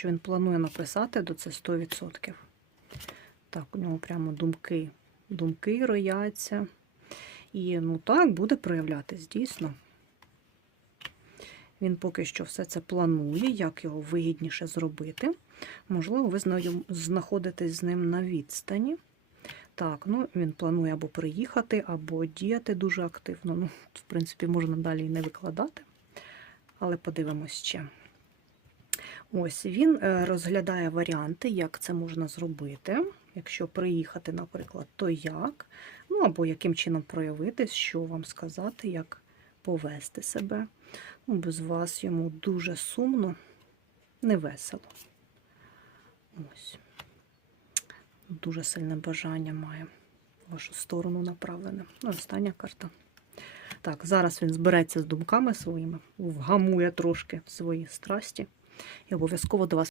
що він планує написати, то це 100%. Так, у нього прямо думки, думки рояться. І ну так, буде проявлятись, дійсно. Він поки що все це планує, як його вигідніше зробити. Можливо, ви знаходитесь з ним на відстані. Так, ну він планує або приїхати, або діяти дуже активно. Ну, в принципі, можна далі і не викладати, але подивимось ще. Ось він е, розглядає варіанти, як це можна зробити. Якщо приїхати, наприклад, то як, ну або яким чином проявитись, що вам сказати, як повести себе. Ну, без вас йому дуже сумно, невесело. Ось. Дуже сильне бажання має в вашу сторону направлене. Ну, остання карта. Так, зараз він збереться з думками своїми, вгамує трошки свої страсті і обов'язково до вас